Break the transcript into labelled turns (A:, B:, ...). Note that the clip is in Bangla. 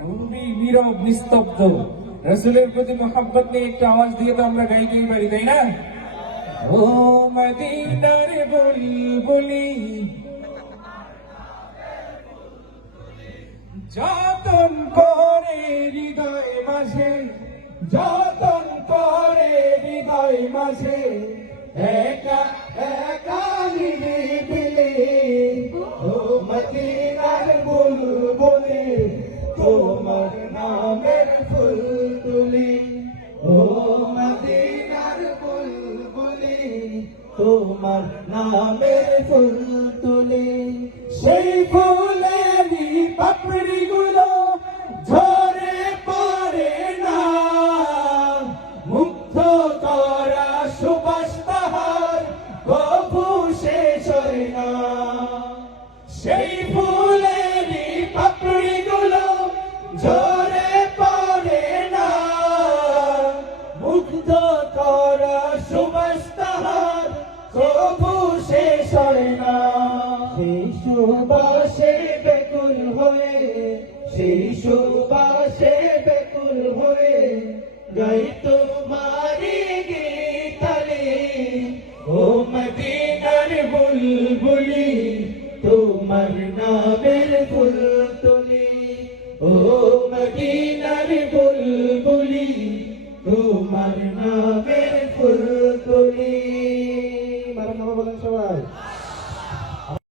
A: খুবই নীরব, নিস্তব্ধ। রসুলের প্রতি মোহাম্মত নিয়ে একটু আওয়াজ দিয়ে তো আমরা গাইতেই পারি, তাই না? ও মদিনার বুলবুলি, যতন করে হৃদয় মাঝে, যতন করে হৃদয় মাঝে, একা একা নিরিবিলি। ও মদিনার বুলবুলি তোমার নামের ফুল তুলি, ও মদিনার বুলবুলি, তোমার নামের ফুল তুলি। সেই ফুলেরই পাপড়ি গুলো ঝরে পড়ে না। মুগ্ধ করা সুবাস তাহার কবু শেষ না। সেই ফুলেরই সে বেকুল হয়ে, সেই সুবাসে বেকুল হয়ে গাই তোমারি গীতালি। ও মদিনার বুলবুলি, তোমার নামের ফুল তুলি ও মদিনার বুলবুলি, তোমার নামের